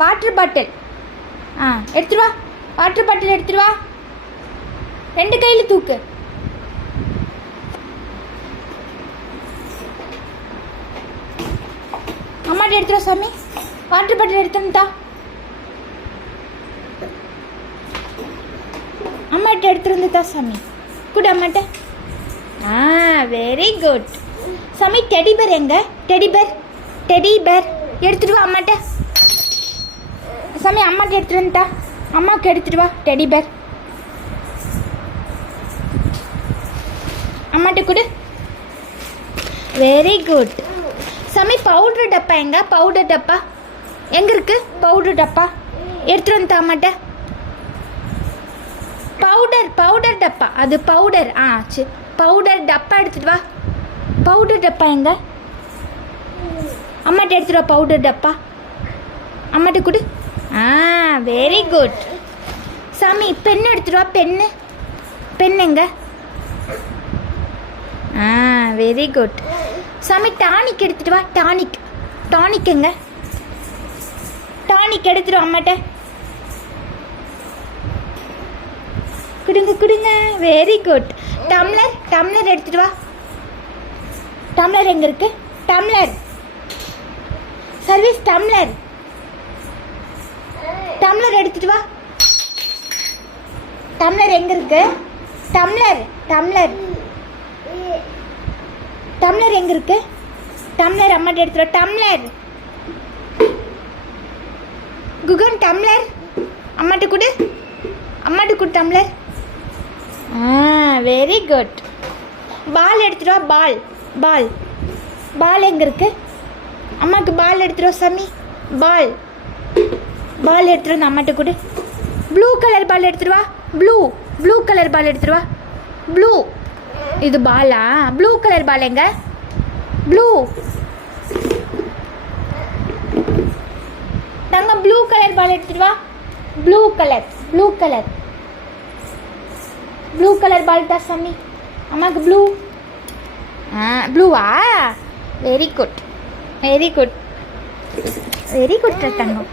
Water bottle. எடுத்துட்டு வா. Water bottle எடுத்துட்டு வா. 2 கையில் தூக்கு. அம்மாட்ட எடுத்துட்டு வா சாமி. வாட்டர் பாட்டில் எடுத்துட்டா. அம்மாட்ட எடுத்துட்டு வந்துட்டா சாமி. குட் அம்மாட்ட. வெரி குட் சாமி. டெடி பேர் எங்க? டெடி பேர் எடுத்துட்டு வா அம்மாட்ட. சாமி அம்மாட்ட எடுத்துட்டு வந்துட்டா. அம்மாவுக்கு எடுத்துட்டு வா டெடி பேர். அம்மாட்ட கொடு. வெரி குட் சாமி. பவுடர் டப்பா எங்க? பவுடர் டப்பா எங்க இருக்கு? பவுடர் டப்பா எடுத்துட்டு வந்துட்டா அம்மாட்ட. பவுடர் டப்பா. அது பவுடர். சரி பவுடர் டப்பா எடுத்துட்டு வா. பவுடர் டப்பா எங்க? அம்மாட்ட எடுத்துட்டு வா பவுடர் டப்பா. அம்மாட்ட கொடு. வெரி குட் சாமி. பென் எடுத்துட்டு வா. பென் எங்க? வெரி குட் சாமி. டானிக் எடுத்துட்டு வா. டானிக் எங்க? டானிக் எடுத்துட்டு வா அம்மாட்ட. கொடுங்க. Very good. டம்ளர் எடுத்துட்டு வா. டம்ளர் எங்க இருக்கு? சர்வீஸ் டம்ளர் எடுத்துட்டு வா. டம்ளர் எங்க இருக்கு? டம்ளர் எங்க இருக்கு? டம்ளர் அம்மாட்ட எடுத்துட்டு வா. டம்ளர் குகன். டம்ளர் அம்மாட்ட கொடு. டம்ளர். Very good. பால் எடுத்துட்டு வா. பால் எங்க இருக்கு? அம்மாவுக்கு பால் எடுத்துட்டு வா சாமி. பால் எடுத்துட்டு வந்து அம்மாட்ட கொடு. ப்ளூ கலர் பால் எடுத்துட்டு வா. ப்ளூ கலர் பால் எடுத்துட்டு வா. ப்ளூ. இது பாலா? ப்ளூ கலர் பால் எங்க? ப்ளூ தங்க. ப்ளூ கலர் பால் எடுத்துட்டு வா. ப்ளூ கலர் பால் தான் சாமி. அம்மாவுக்கு ப்ளூவா? வெரி குட் தங்கம்.